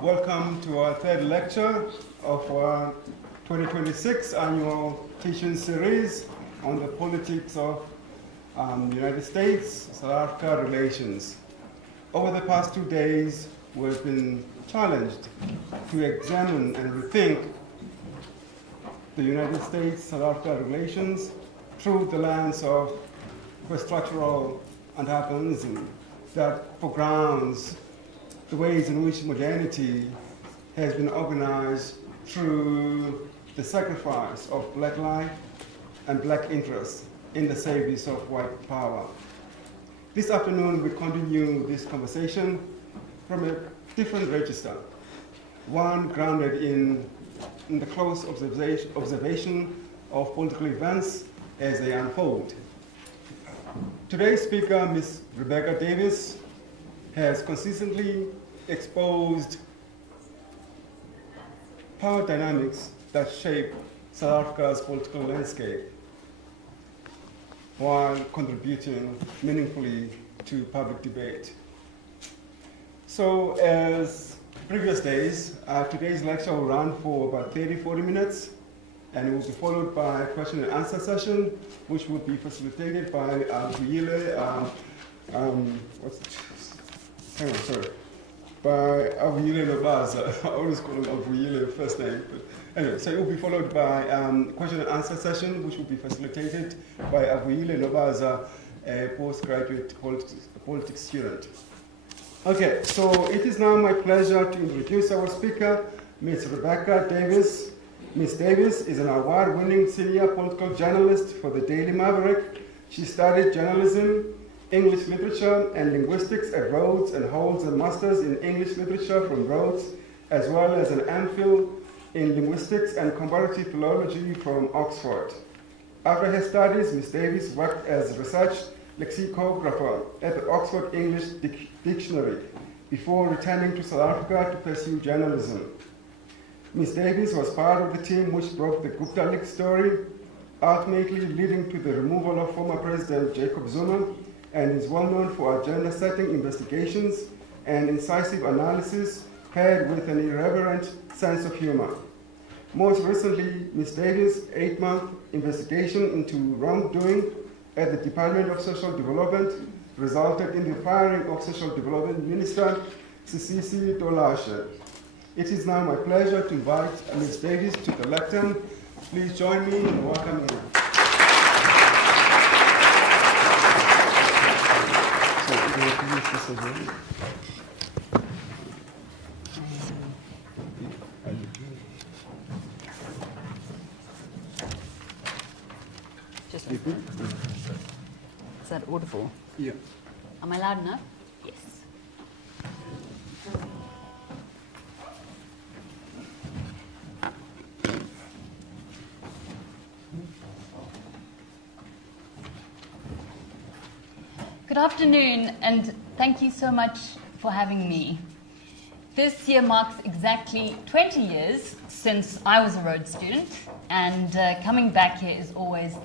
Welcome to our third lecture of our 2026 annual teaching series on the politics of United States-South Africa relations. Over the past 2 days, we've been challenged to examine and rethink the United States-South Africa relations through the lens of structural antagonism that foregrounds the ways in which modernity has been organized through the sacrifice of black life and black interests in the service of white power. This afternoon, we continue this conversation from a different register, one grounded in the close observation of political events as they unfold. Today's speaker, Ms. Rebecca Davies, has consistently exposed power dynamics that shape South Africa's political landscape while contributing meaningfully to public debate. So as previous days, today's lecture will run for about 30-40 minutes, and it will be followed by a question and answer session, which will be facilitated by Avuyile, by Avuyile Nobaza. I always call him Avuyile first name. But anyway, so it will be followed by question and answer session, which will be facilitated by Avuyile Nobaza, a postgraduate politics student. Okay, so it is now my pleasure to introduce our speaker, Ms. Rebecca Davies. Ms. Davies is an award-winning senior political journalist for the Daily Maverick. She studied journalism, English literature, and linguistics at Rhodes and holds a master's in English literature from Rhodes, as well as an MPhil in linguistics and comparative philology from Oxford. After her studies, Ms. Davies worked as research lexicographer at the Oxford English Dictionary before returning to South Africa to pursue journalism. Ms. Davies was part of the team which broke the Gupta leaks story, ultimately leading to the removal of former President Jacob Zuma, and is well known for agenda-setting investigations and incisive analysis paired with an irreverent sense of humor. Most recently, Ms. Davies' 8-month investigation into wrongdoing at the Department of Social Development resulted in the firing of Social Development Minister Sisisi Tolashe. It is now my pleasure to invite Ms. Davies to the lectern. Please join me in welcoming her. Just like that. Is that audible? Yeah. Am I loud enough? Yes. Good afternoon, and thank you so much for having me. This year marks exactly 20 years since I was a Rhodes student, and coming back here is always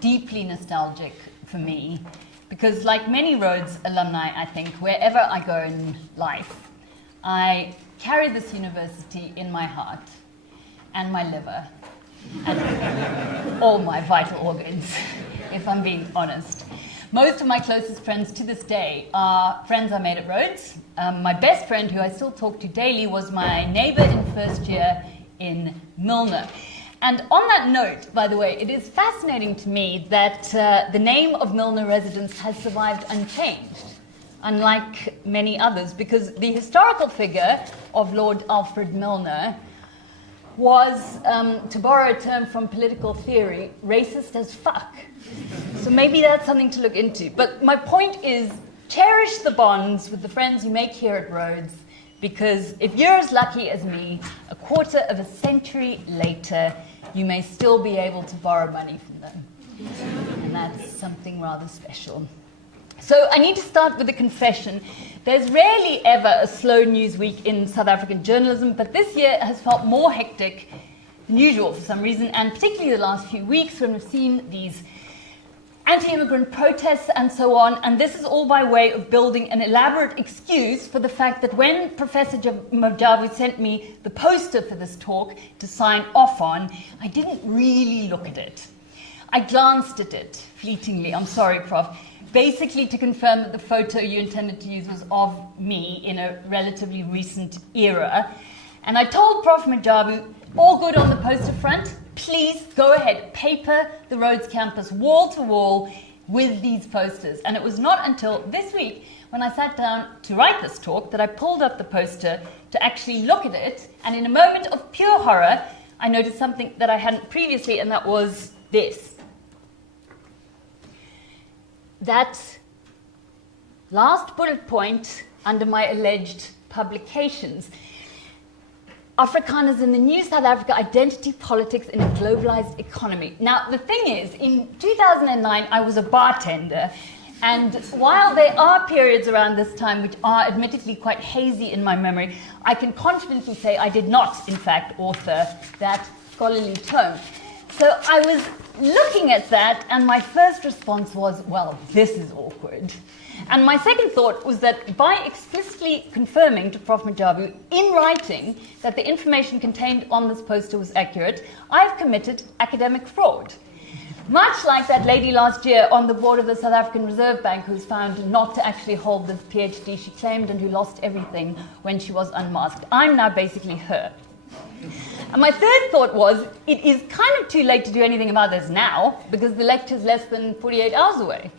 deeply nostalgic for me, because like many Rhodes alumni, I think, wherever I go in life, I carry this university in my heart and my liver and all my vital organs, if I'm being honest. Most of my closest friends to this day are friends I made at Rhodes. My best friend, who I still talk to daily, was my neighbor in first year in Milner. And on that note, by the way, it is fascinating to me that the name of Milner residence has survived unchanged, unlike many others, because the historical figure of Lord Alfred Milner was, to borrow a term from political theory, racist as fuck. So maybe that's something to look into. But my point is, cherish the bonds with the friends you make here at Rhodes, because if you're as lucky as me, a quarter of a century later, you may still be able to borrow money from them. And that's something rather special. So I need to start with a confession. There's rarely ever a slow news week in South African journalism, but this year has felt more hectic than usual for some reason, and particularly the last few weeks when we've seen these anti-immigrant protests and so on, and this is all by way of building an elaborate excuse for the fact that when Professor Maverick sent me the poster for this talk to sign off on, I didn't really look at it. I glanced at it fleetingly, I'm sorry, Prof, basically to confirm that the photo you intended to use was of me in a relatively recent era. And I told Prof. Majabu, all good on the poster front, please go ahead, paper the Rhodes campus wall to wall with these posters. And it was not until this week when I sat down to write this talk that I pulled up the poster to actually look at it. And in a moment of pure horror, I noticed something that I hadn't previously, and that was this. That last bullet point under my alleged publications, Afrikaners in the New South Africa, Identity, Politics in a Globalized Economy. Now, the thing is, in 2009, I was a bartender, and while there are periods around this time which are admittedly quite hazy in my memory, I can confidently say I did not, in fact, author that scholarly tome. So I was looking at that, and my first response was, well, this is awkward. And my second thought was that by explicitly confirming to Prof. Majabu in writing that the information contained on this poster was accurate, I've committed academic fraud. Much like that lady last year on the board of the South African Reserve Bank who was found not to actually hold the PhD she claimed and who lost everything when she was unmasked. I'm now basically her. And my third thought was, it is kind of too late to do anything about this now because the lecture's less than 48 hours away.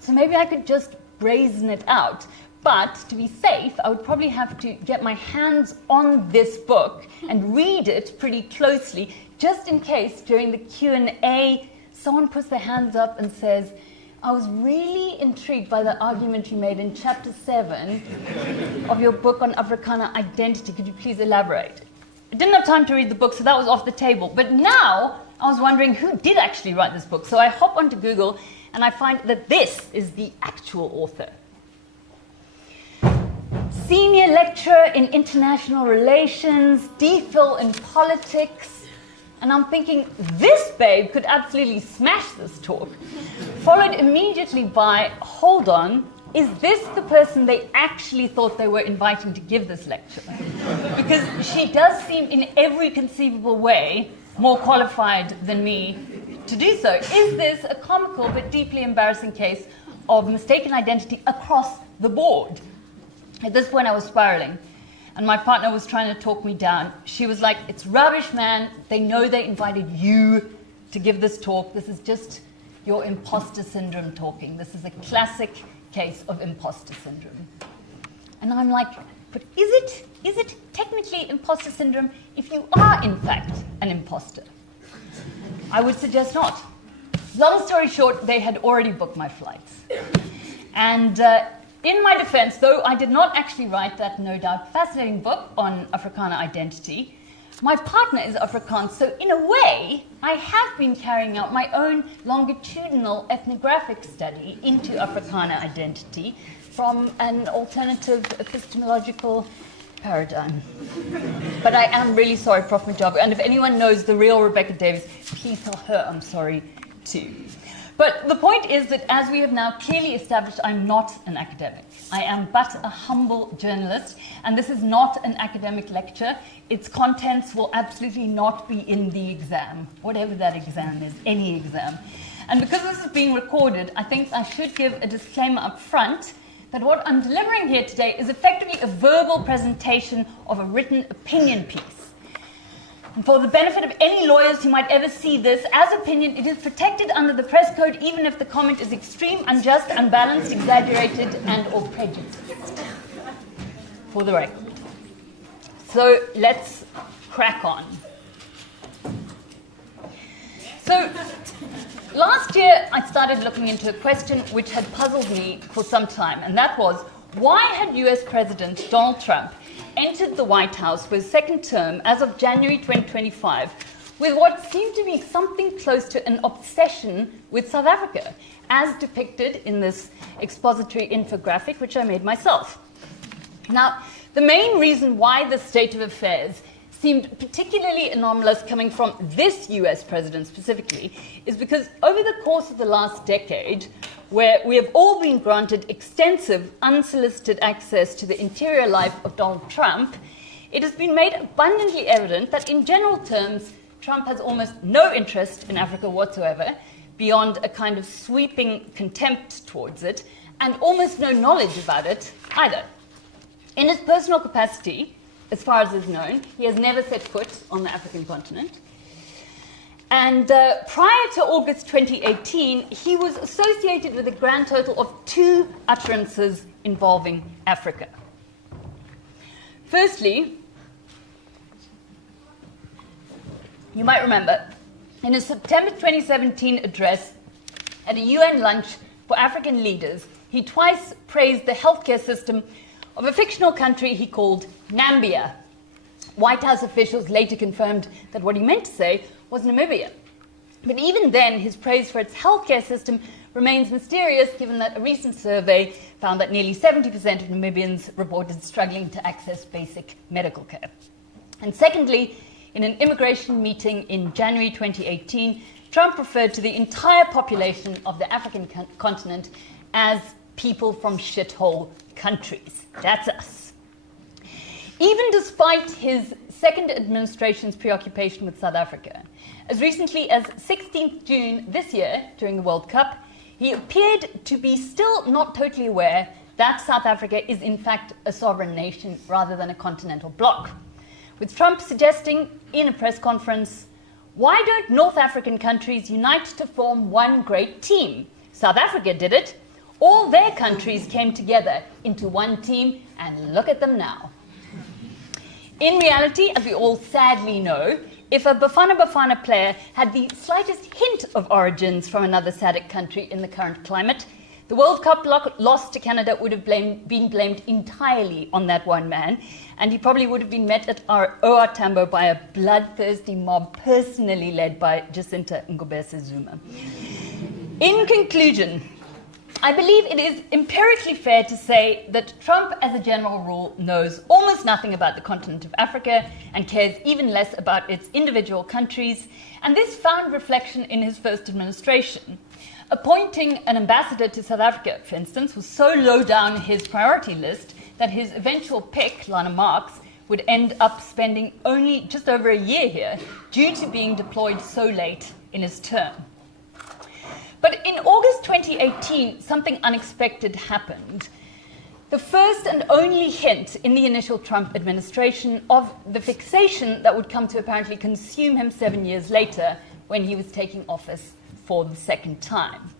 So maybe I could just brazen it out. But to be safe, I would probably have to get my hands on this book and read it pretty closely, just in case during the Q&A someone puts their hands up and says, I was really intrigued by the argument you made in chapter 7 of your book on Afrikaner identity. Could you please elaborate? I didn't have time to read the book, so that was off the table. But now I was wondering who did actually write this book. So I hop onto Google and I find that this is the actual author. Senior lecturer in international relations, DPhil in politics. And I'm thinking, this babe could absolutely smash this talk. Followed immediately by, hold on, is this the person they actually thought they were inviting to give this lecture? Because she does seem in every conceivable way more qualified than me to do so. Is this a comical but deeply embarrassing case of mistaken identity across the board? At this point I was spiraling, and my partner was trying to talk me down. She was like, it's rubbish, man. They know they invited you to give this talk. This is just your imposter syndrome talking. This is a classic case of imposter syndrome. And I'm like, but is it technically imposter syndrome if you are in fact an imposter? I would suggest not. Long story short, they had already booked my flights. And in my defense, though I did not actually write that no doubt fascinating book on Afrikaner identity, my partner is Afrikaans, so in a way, I have been carrying out my own longitudinal ethnographic study into Afrikaner identity from an alternative epistemological paradigm. But I am really sorry, Prof. Majabu, and if anyone knows the real Rebecca Davies, please tell her I'm sorry too. But the point is that as we have now clearly established, I'm not an academic. I am but a humble journalist, and this is not an academic lecture. Its contents will absolutely not be in the exam, whatever that exam is, any exam. And because this is being recorded, I think I should give a disclaimer up front that what I'm delivering here today is effectively a verbal presentation of a written opinion piece. And for the benefit of any lawyers who might ever see this, as opinion, it is protected under the press code even if the comment is extreme, unjust, unbalanced, exaggerated, and or prejudiced. For the record. So let's crack on. So last year I started looking into a question which had puzzled me for some time, and that was, why had US President Donald Trump entered the White House for his second term as of January 2025 with what seemed to be something close to an obsession with South Africa, as depicted in this expository infographic which I made myself. Now, the main reason why this state of affairs seemed particularly anomalous coming from this US president specifically is because over the course of the last decade, where we have all been granted extensive, unsolicited access to the interior life of Donald Trump, it has been made abundantly evident that in general terms, Trump has almost no interest in Africa whatsoever, beyond a kind of sweeping contempt towards it, and almost no knowledge about it either. In his personal capacity, as far as is known, he has never set foot on the African continent. And prior to August 2018, he was associated with a grand total of 2 utterances involving Africa. Firstly, you might remember, in his September 2017 address at a UN lunch for African leaders, he twice praised the healthcare system of a fictional country he called Nambia. White House officials later confirmed that what he meant to say was Namibia. But even then, his praise for its healthcare system remains mysterious, given that a recent survey found that nearly 70% of Namibians reported struggling to access basic medical care. And secondly, in an immigration meeting in January 2018, Trump referred to the entire population of the African continent as people from shithole countries. That's us. Even despite his second administration's preoccupation with South Africa, as recently as 16th June this year, during the World Cup, he appeared to be still not totally aware that South Africa is in fact a sovereign nation rather than a continental bloc, with Trump suggesting in a press conference, "Why don't North African countries unite to form one great team? South Africa did it. All their countries came together into one team, and look at them now." In reality, as we all sadly know, if a Bafana Bafana player had the slightest hint of origins from another SADC country in the current climate, the World Cup loss to Canada would have been blamed entirely on that one man, and he probably would have been met at OR Tambo by a bloodthirsty mob personally led by Jacinta Ngobese Zuma. In conclusion, I believe it is empirically fair to say that Trump, as a general rule, knows almost nothing about the continent of Africa and cares even less about its individual countries, and this found reflection in his first administration. Appointing an ambassador to South Africa, for instance, was so low down his priority list that his eventual pick, Lana Marks, would end up spending only just over a year here due to being deployed so late in his term. But in August 2018, something unexpected happened. The first and only hint in the initial Trump administration of the fixation that would come to apparently consume him 7 years later when he was taking office for the second time.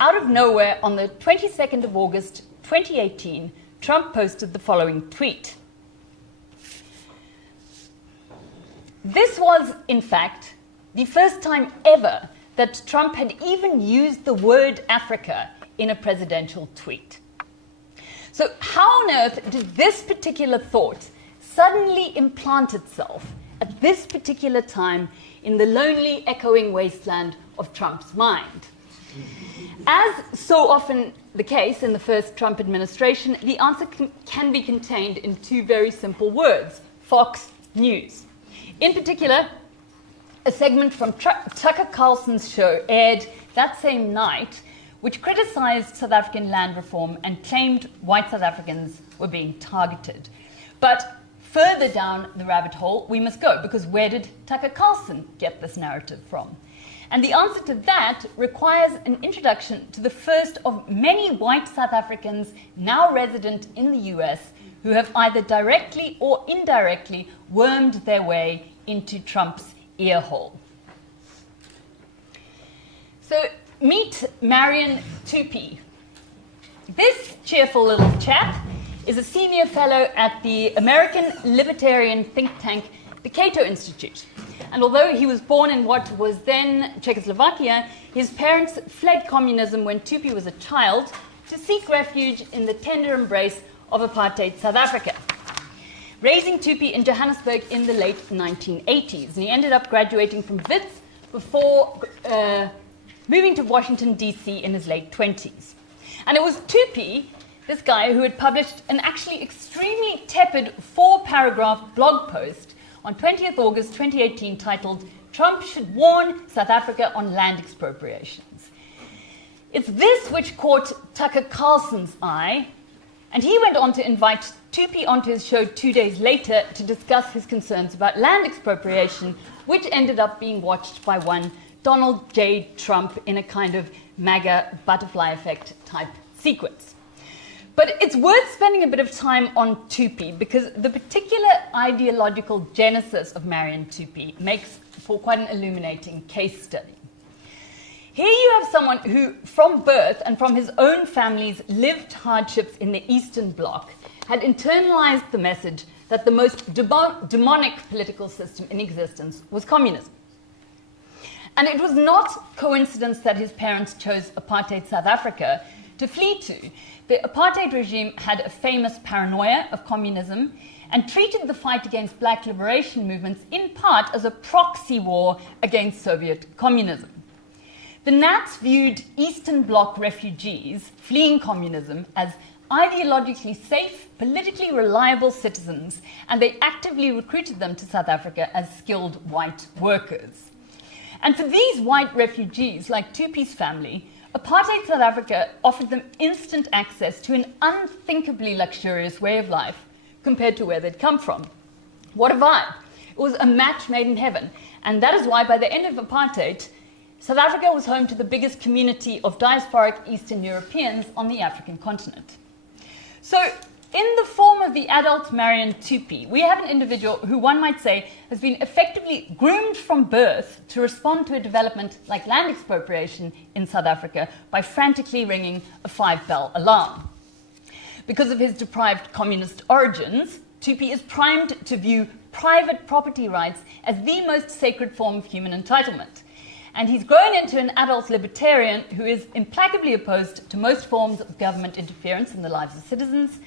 Out of nowhere, on the 22nd of August 2018, Trump posted the following tweet. This was, in fact, the first time ever that Trump had even used the word Africa in a presidential tweet. So how on earth did this particular thought suddenly implant itself at this particular time in the lonely, echoing wasteland of Trump's mind? As so often the case in the first Trump administration, the answer can be contained in 2 very simple words: Fox News. In particular, a segment from Tucker Carlson's show aired that same night, which criticized South African land reform and claimed white South Africans were being targeted. But further down the rabbit hole we must go, because where did Tucker Carlson get this narrative from? And the answer to that requires an introduction to the first of many white South Africans now resident in the US who have either directly or indirectly wormed their way into Trump's earhole. So meet Marion Tupy. This cheerful little chap is a senior fellow at the American libertarian think tank, the Cato Institute. And although he was born in what was then Czechoslovakia, his parents fled communism when Tupy was a child to seek refuge in the tender embrace of apartheid South Africa, raising Tupy in Johannesburg in the late 1980s. And he ended up graduating from Wits before moving to Washington, D.C. in his late 20s. And it was Tupy, this guy, who had published an actually extremely tepid 4-paragraph blog post on 20th August 2018 titled, "Trump Should Warn South Africa on Land Expropriations." It's this which caught Tucker Carlson's eye, and he went on to invite Tupi onto his show 2 days later to discuss his concerns about land expropriation, which ended up being watched by one Donald J. Trump in a kind of MAGA butterfly effect type sequence. But it's worth spending a bit of time on Tupi because the particular ideological genesis of Marion Tupi makes for quite an illuminating case study. Here you have someone who, from birth and from his own family's lived hardships in the Eastern Bloc, had internalized the message that the most demonic political system in existence was communism. And it was not coincidence that his parents chose apartheid South Africa to flee to. The apartheid regime had a famous paranoia of communism and treated the fight against black liberation movements in part as a proxy war against Soviet communism. The Nats viewed Eastern Bloc refugees fleeing communism as ideologically safe, politically reliable citizens, and they actively recruited them to South Africa as skilled white workers. And for these white refugees, like Tupi's family, apartheid South Africa offered them instant access to an unthinkably luxurious way of life compared to where they'd come from. What a vibe! It was a match made in heaven, and that is why by the end of apartheid, South Africa was home to the biggest community of diasporic Eastern Europeans on the African continent. So, in the form of the adult Marion Tupi, we have an individual who one might say has been effectively groomed from birth to respond to a development like land expropriation in South Africa by frantically ringing a 5-bell alarm. Because of his deprived communist origins, Tupi is primed to view private property rights as the most sacred form of human entitlement. And he's grown into an adult libertarian who is implacably opposed to most forms of government interference in the lives of citizens,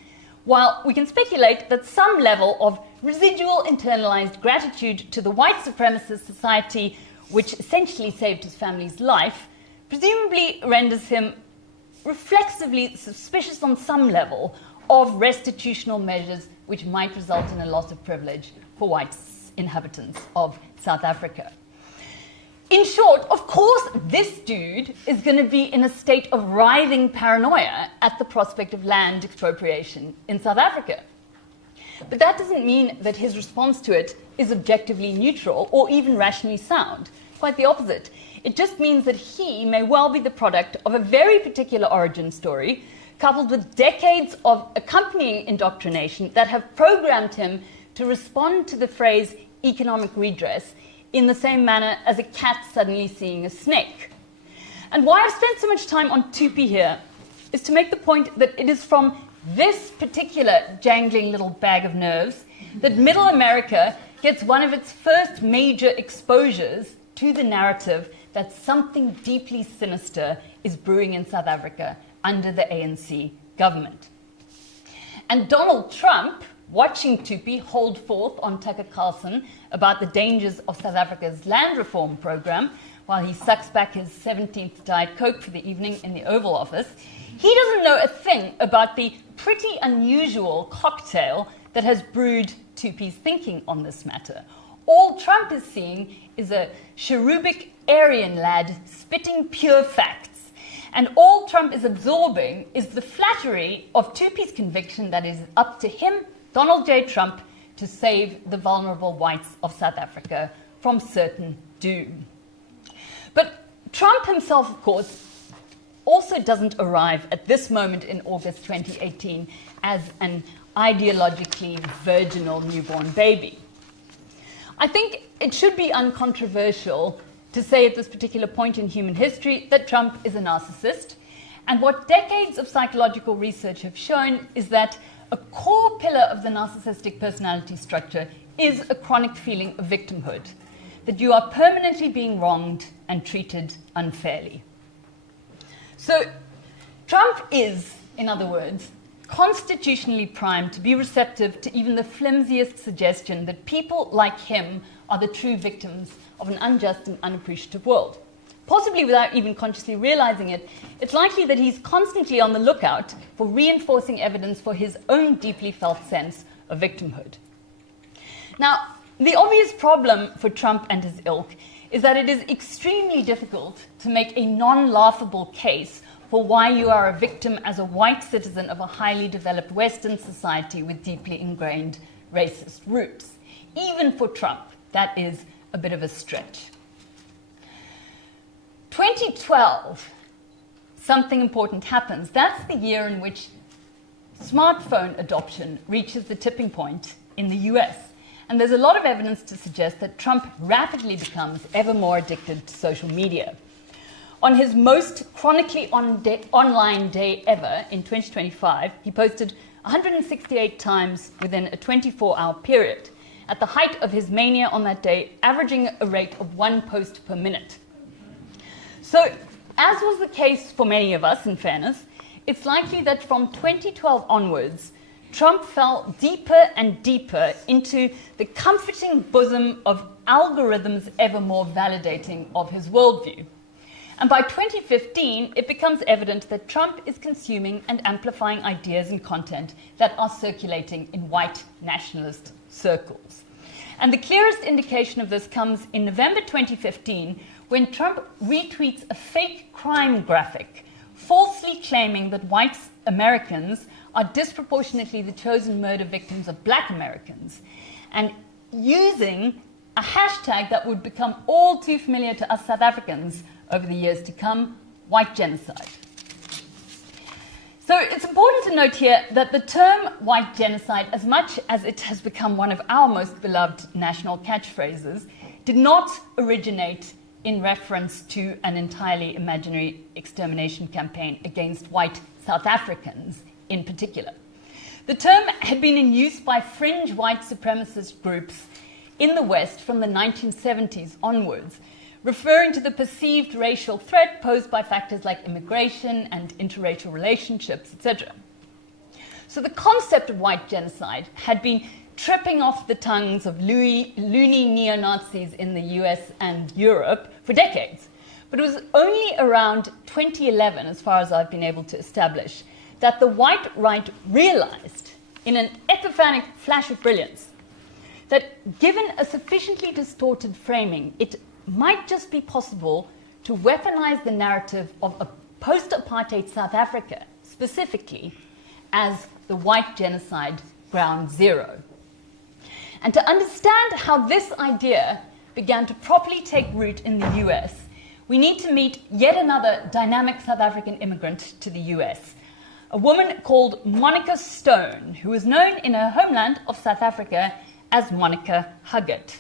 while we can speculate that some level of residual internalized gratitude to the white supremacist society, which essentially saved his family's life, presumably renders him reflexively suspicious on some level of restitutional measures which might result in a loss of privilege for white inhabitants of South Africa. In short, of course, this dude is going to be in a state of writhing paranoia at the prospect of land expropriation in South Africa. But that doesn't mean that his response to it is objectively neutral or even rationally sound. Quite the opposite. It just means that he may well be the product of a very particular origin story, coupled with decades of accompanying indoctrination that have programmed him to respond to the phrase economic redress in the same manner as a cat suddenly seeing a snake. And why I've spent so much time on Tupi here is to make the point that it is from this particular jangling little bag of nerves that Middle America gets one of its first major exposures to the narrative that something deeply sinister is brewing in South Africa under the ANC government. And Donald Trump, watching Tupi hold forth on Tucker Carlson about the dangers of South Africa's land reform program while he sucks back his 17th Diet Coke for the evening in the Oval Office, he doesn't know a thing about the pretty unusual cocktail that has brewed Tupi's thinking on this matter. All Trump is seeing is a cherubic Aryan lad spitting pure facts. And all Trump is absorbing is the flattery of Tupi's conviction that it is up to him, Donald J. Trump, to save the vulnerable whites of South Africa from certain doom. But Trump himself, of course, also doesn't arrive at this moment in August 2018 as an ideologically virginal newborn baby. I think it should be uncontroversial to say at this particular point in human history that Trump is a narcissist. And what decades of psychological research have shown is that a core pillar of the narcissistic personality structure is a chronic feeling of victimhood, that you are permanently being wronged and treated unfairly. So Trump is, in other words, constitutionally primed to be receptive to even the flimsiest suggestion that people like him are the true victims of an unjust and unappreciative world. Possibly without even consciously realizing it, it's likely that he's constantly on the lookout for reinforcing evidence for his own deeply felt sense of victimhood. Now, The obvious problem for Trump and his ilk is that it is extremely difficult to make a non-laughable case for why you are a victim as a white citizen of a highly developed Western society with deeply ingrained racist roots. Even for Trump, that is a bit of a stretch. 2012, something important happens. That's the year in which smartphone adoption reaches the tipping point in the US. And there's a lot of evidence to suggest that Trump rapidly becomes ever more addicted to social media. On his most chronically online day ever in 2025, he posted 168 times within a 24-hour period, at the height of his mania on that day, averaging a rate of 1 post per minute. So, as was the case for many of us, in fairness, it's likely that from 2012 onwards, Trump fell deeper and deeper into the comforting bosom of algorithms ever more validating of his worldview. And by 2015, it becomes evident that Trump is consuming and amplifying ideas and content that are circulating in white nationalist circles. And the clearest indication of this comes in November 2015, when Trump retweets a fake crime graphic, falsely claiming that white Americans are disproportionately the chosen murder victims of black Americans, and using a hashtag that would become all too familiar to us South Africans over the years to come, white genocide. So it's important to note here that the term white genocide, as much as it has become one of our most beloved national catchphrases, did not originate in reference to an entirely imaginary extermination campaign against white South Africans in particular. The term had been in use by fringe white supremacist groups in the West from the 1970s onwards, referring to the perceived racial threat posed by factors like immigration and interracial relationships, etc. So the concept of white genocide had been tripping off the tongues of loony neo-Nazis in the US and Europe for decades. But it was only around 2011, as far as I've been able to establish, that the white right realized, in an epiphanic flash of brilliance, that given a sufficiently distorted framing, it might just be possible to weaponize the narrative of a post-apartheid South Africa, specifically, as the white genocide ground zero. And to understand how this idea began to properly take root in the US, we need to meet yet another dynamic South African immigrant to the US, a woman called Monica Stone, who was known in her homeland of South Africa as Monica Huggett.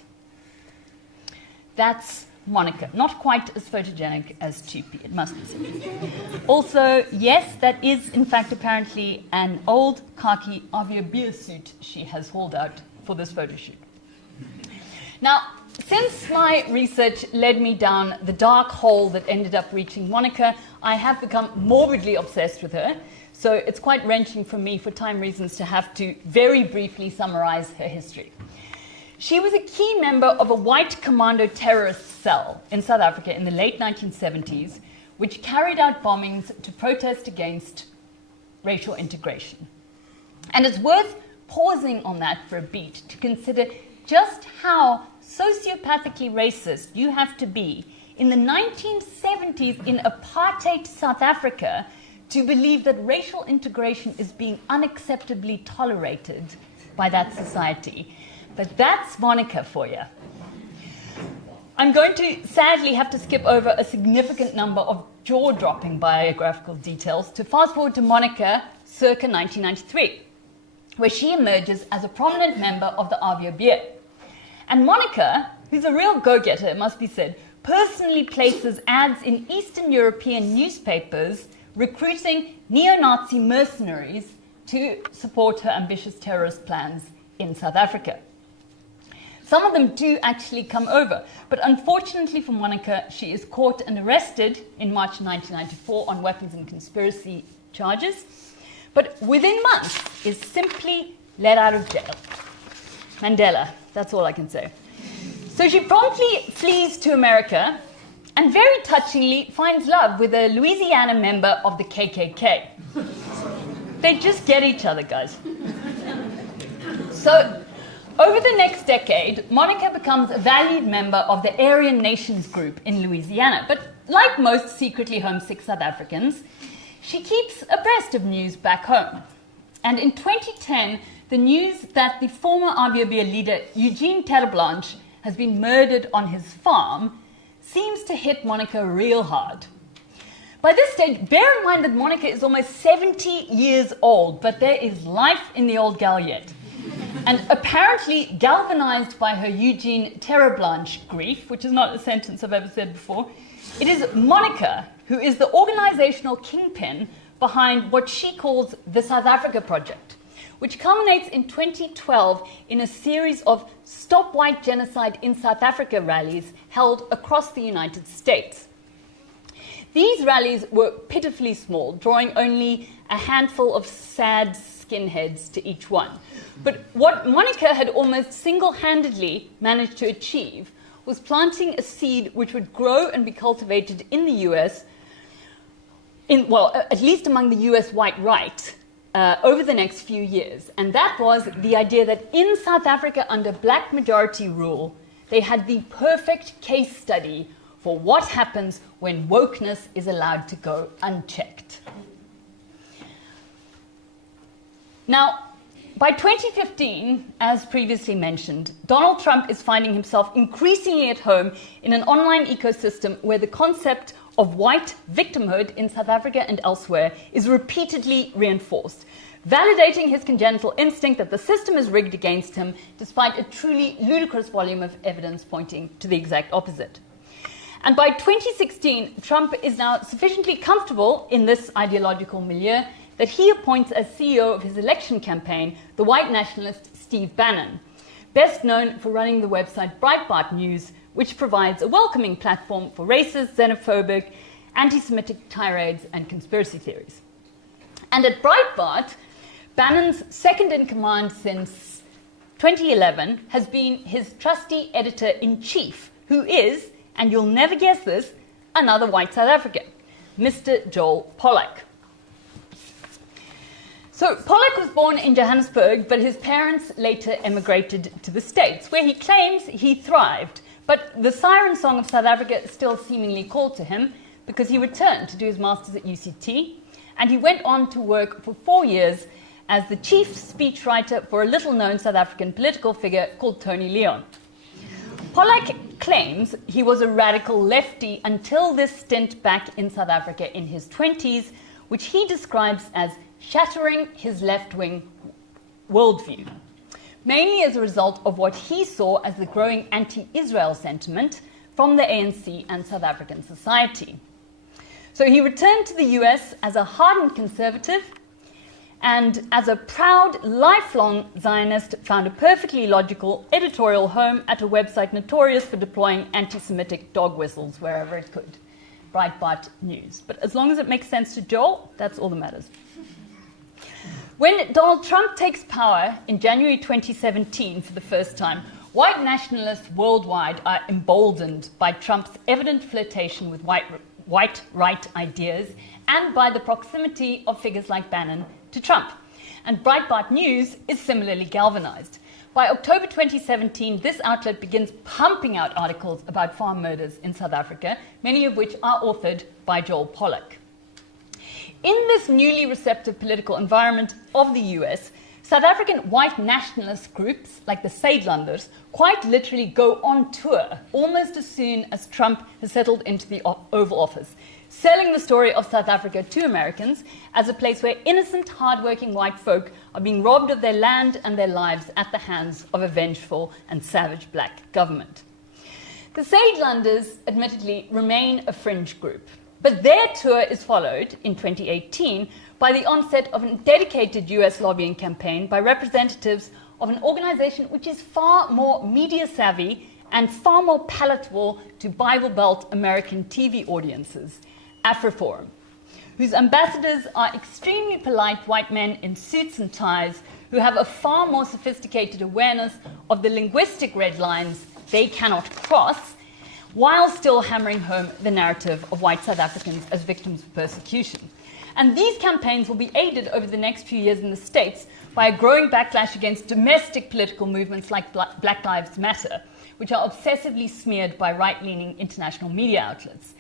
That's Monica, not quite as photogenic as Chupi, it must be said. Also, yes, that is in fact apparently an old khaki aviabier suit she has hauled out for this photo shoot. Now, since my research led me down the dark hole that ended up reaching Monica, I have become morbidly obsessed with her, so it's quite wrenching for me, for time reasons, to have to very briefly summarize her history. She was a key member of a white commando terrorist cell in South Africa in the late 1970s, which carried out bombings to protest against racial integration. And it's worth pausing on that for a beat to consider just how sociopathically racist you have to be in the 1970s in apartheid South Africa to believe that racial integration is being unacceptably tolerated by that society. But that's Monica for you. I'm going to sadly have to skip over a significant number of jaw-dropping biographical details to fast forward to Monica circa 1993, where she emerges as a prominent member of the Aviabier. And Monica, who's a real go-getter, it must be said, personally places ads in Eastern European newspapers recruiting neo-Nazi mercenaries to support her ambitious terrorist plans in South Africa. Some of them do actually come over, but unfortunately for Monica, she is caught and arrested in March 1994 on weapons and conspiracy charges, but within months is simply let out of jail. Mandela, that's all I can say. So she promptly flees to America and very touchingly finds love with a Louisiana member of the KKK. They just get each other, guys. So Over the next decade, Monica becomes a valued member of the Aryan Nations group in Louisiana. But like most secretly homesick South Africans, she keeps abreast of news back home. And in 2010, the news that the former RBOB leader Eugene Terreblanche has been murdered on his farm seems to hit Monica real hard. By this stage, bear in mind that Monica is almost 70 years old, but there is life in the old gal yet. And apparently galvanized by her Eugene Terreblanche grief, which is not a sentence I've ever said before, it is Monica who is the organizational kingpin behind what she calls the South Africa Project, which culminates in 2012 in a series of Stop White Genocide in South Africa rallies held across the United States. These rallies were pitifully small, drawing only a handful of sad skinheads to each one. But what Monica had almost single-handedly managed to achieve was planting a seed which would grow and be cultivated in the US, at least among the US white right, over the next few years. And that was the idea that in South Africa, under black majority rule, they had the perfect case study for what happens when wokeness is allowed to go unchecked. Now, by 2015, as previously mentioned, Donald Trump is finding himself increasingly at home in an online ecosystem where the concept of white victimhood in South Africa and elsewhere is repeatedly reinforced, validating his congenital instinct that the system is rigged against him, despite a truly ludicrous volume of evidence pointing to the exact opposite. And by 2016, Trump is now sufficiently comfortable in this ideological milieu that he appoints as CEO of his election campaign the white nationalist Steve Bannon, best known for running the website Breitbart News, which provides a welcoming platform for racist, xenophobic, anti-Semitic tirades and conspiracy theories. And at Breitbart, Bannon's second-in-command since 2011 has been his trusty editor-in-chief, who is, and you'll never guess this, another white South African, Mr. Joel Pollak. So Pollak was born in Johannesburg, but his parents later emigrated to the States, where he claims he thrived. But the siren song of South Africa still seemingly called to him, because he returned to do his master's at UCT, and he went on to work for 4 years as the chief speechwriter for a little-known South African political figure called Tony Leon. Pollak claims he was a radical lefty until this stint back in South Africa in his 20s, which he describes as shattering his left-wing worldview, mainly as a result of what he saw as the growing anti-Israel sentiment from the ANC and South African society. So he returned to the US as a hardened conservative, and as a proud, lifelong Zionist, found a perfectly logical editorial home at a website notorious for deploying anti-Semitic dog whistles wherever it could, Breitbart News. But as long as it makes sense to Joel, that's all that matters. When Donald Trump takes power in January 2017 for the first time, white nationalists worldwide are emboldened by Trump's evident flirtation with white right ideas and by the proximity of figures like Bannon to Trump. And Breitbart News is similarly galvanized. By October 2017, this outlet begins pumping out articles about farm murders in South Africa, many of which are authored by Joel Pollak. In this newly receptive political environment of the US, South African white nationalist groups like the Saidlanders quite literally go on tour almost as soon as Trump has settled into the Oval Office, selling the story of South Africa to Americans as a place where innocent, hardworking white folk are being robbed of their land and their lives at the hands of a vengeful and savage black government. The Saidlanders, admittedly, remain a fringe group, but their tour is followed, in 2018, by the onset of a dedicated US lobbying campaign by representatives of an organization which is far more media-savvy and far more palatable to Bible Belt American TV audiences, AfriForum, whose ambassadors are extremely polite white men in suits and ties who have a far more sophisticated awareness of the linguistic red lines they cannot cross, while still hammering home the narrative of white South Africans as victims of persecution. And these campaigns will be aided over the next few years in the States by a growing backlash against domestic political movements like Black Lives Matter, which are obsessively smeared by right-leaning international media outlets.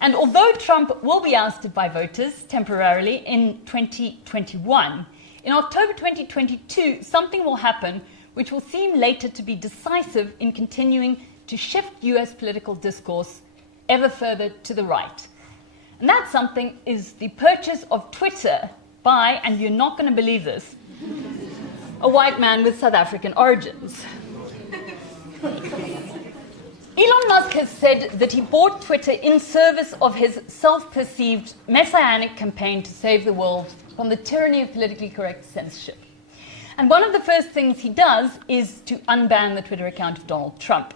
And although Trump will be ousted by voters temporarily in 2021, in October 2022, something will happen which will seem later to be decisive in continuing to shift US political discourse ever further to the right. And that something is the purchase of Twitter by, and you're not going to believe this, a white man with South African origins. Elon Musk has said that he bought Twitter in service of his self-perceived messianic campaign to save the world from the tyranny of politically correct censorship. And one of the first things he does is to unban the Twitter account of Donald Trump.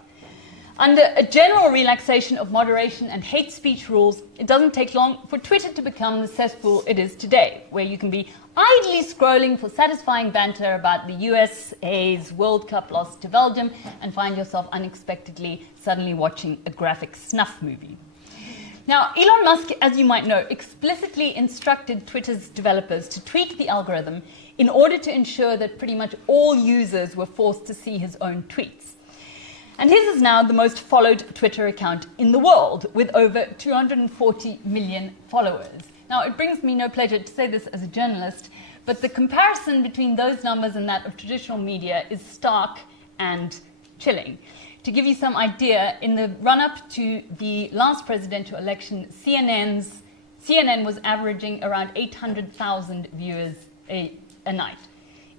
Under a general relaxation of moderation and hate speech rules, it doesn't take long for Twitter to become the cesspool it is today, where you can be idly scrolling for satisfying banter about the USA's World Cup loss to Belgium and find yourself unexpectedly suddenly watching a graphic snuff movie. Now, Elon Musk, as you might know, explicitly instructed Twitter's developers to tweak the algorithm in order to ensure that pretty much all users were forced to see his own tweets. And his is now the most followed Twitter account in the world, with over 240 million followers. Now, it brings me no pleasure to say this as a journalist, but the comparison between those numbers and that of traditional media is stark and chilling. To give you some idea, in the run-up to the last presidential election, CNN was averaging around 800,000 viewers a night.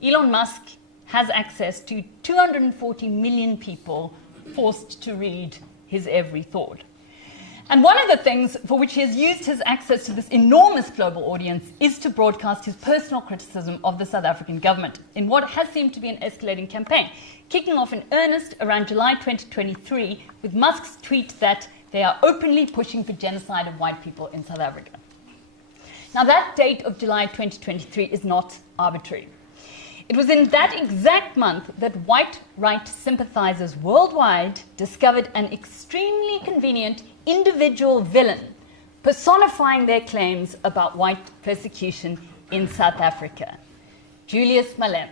Elon Musk has access to 240 million people forced to read his every thought. And one of the things for which he has used his access to this enormous global audience is to broadcast his personal criticism of the South African government in what has seemed to be an escalating campaign, kicking off in earnest around July 2023 with Musk's tweet that they are openly pushing for genocide of white people in South Africa. Now, that date of July 2023 is not arbitrary. It was in that exact month that white right sympathizers worldwide discovered an extremely convenient individual villain personifying their claims about white persecution in South Africa, Julius Malema,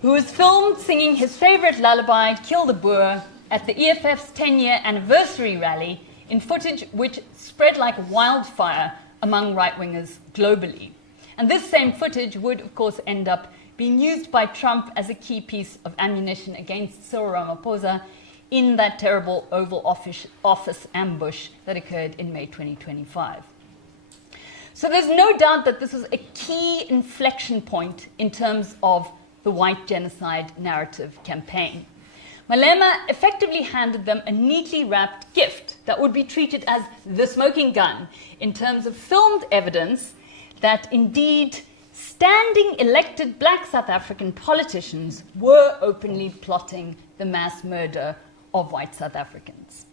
who was filmed singing his favorite lullaby, Kill the Boer, at the EFF's 10-year anniversary rally in footage which spread like wildfire among right-wingers globally. And this same footage would, of course, end up being used by Trump as a key piece of ammunition against Cyril Ramaphosa in that terrible Oval Office ambush that occurred in May 2025. So there's no doubt that this was a key inflection point in terms of the white genocide narrative campaign. Malema effectively handed them a neatly wrapped gift that would be treated as the smoking gun in terms of filmed evidence that indeed standing elected black South African politicians were openly plotting the mass murder of white South Africans.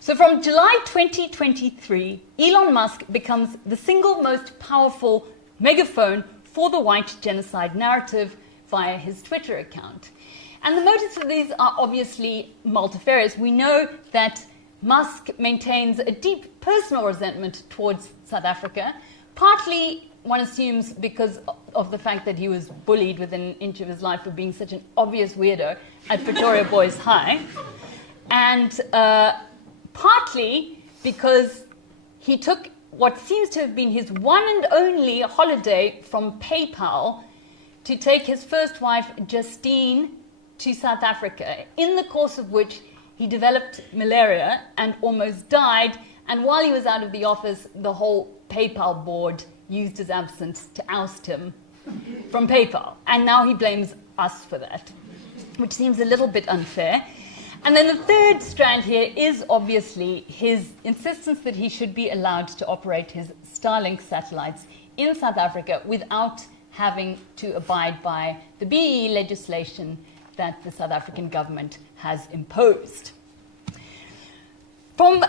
So from July 2023, Elon Musk becomes the single most powerful megaphone for the white genocide narrative via his Twitter account. And the motives for these are obviously multifarious. We know that Musk maintains a deep personal resentment towards South Africa, partly, one assumes, because of the fact that he was bullied within an inch of his life for being such an obvious weirdo at Pretoria Boys High, and partly because he took what seems to have been his one and only holiday from PayPal to take his first wife, Justine, to South Africa, in the course of which he developed malaria and almost died, and while he was out of the office, the whole PayPal board used his absence to oust him from PayPal. And now he blames us for that, which seems a little bit unfair. And then the third strand here is obviously his insistence that he should be allowed to operate his Starlink satellites in South Africa without having to abide by the BEE legislation that the South African government has imposed. From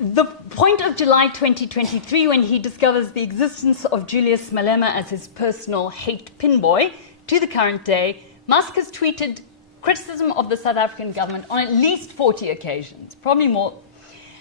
the point of July 2023, when he discovers the existence of Julius Malema as his personal hate pinboy, to the current day, Musk has tweeted criticism of the South African government on at least 40 occasions, probably more.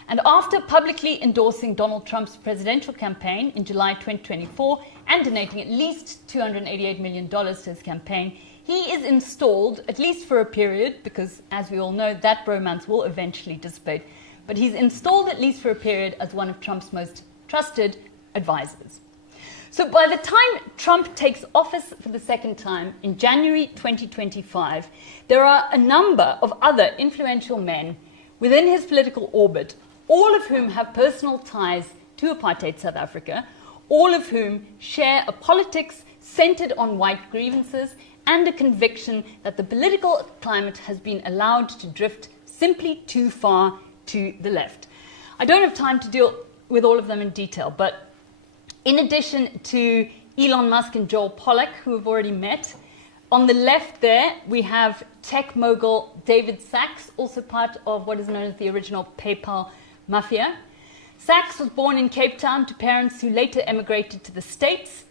And after publicly endorsing Donald Trump's presidential campaign in July 2024, and donating at least $288 million to his campaign, he is installed, at least for a period, because as we all know, that bromance will eventually dissipate, but he's installed at least for a period as one of Trump's most trusted advisors. So by the time Trump takes office for the second time in January 2025, there are a number of other influential men within his political orbit, all of whom have personal ties to apartheid South Africa, all of whom share a politics centered on white grievances and a conviction that the political climate has been allowed to drift simply too far to the left. I don't have time to deal with all of them in detail, but in addition to Elon Musk and Joel Pollak, who have already met, on the left there we have tech mogul David Sachs, also part of what is known as the original PayPal mafia. Sachs was born in Cape Town to parents who later emigrated to the States,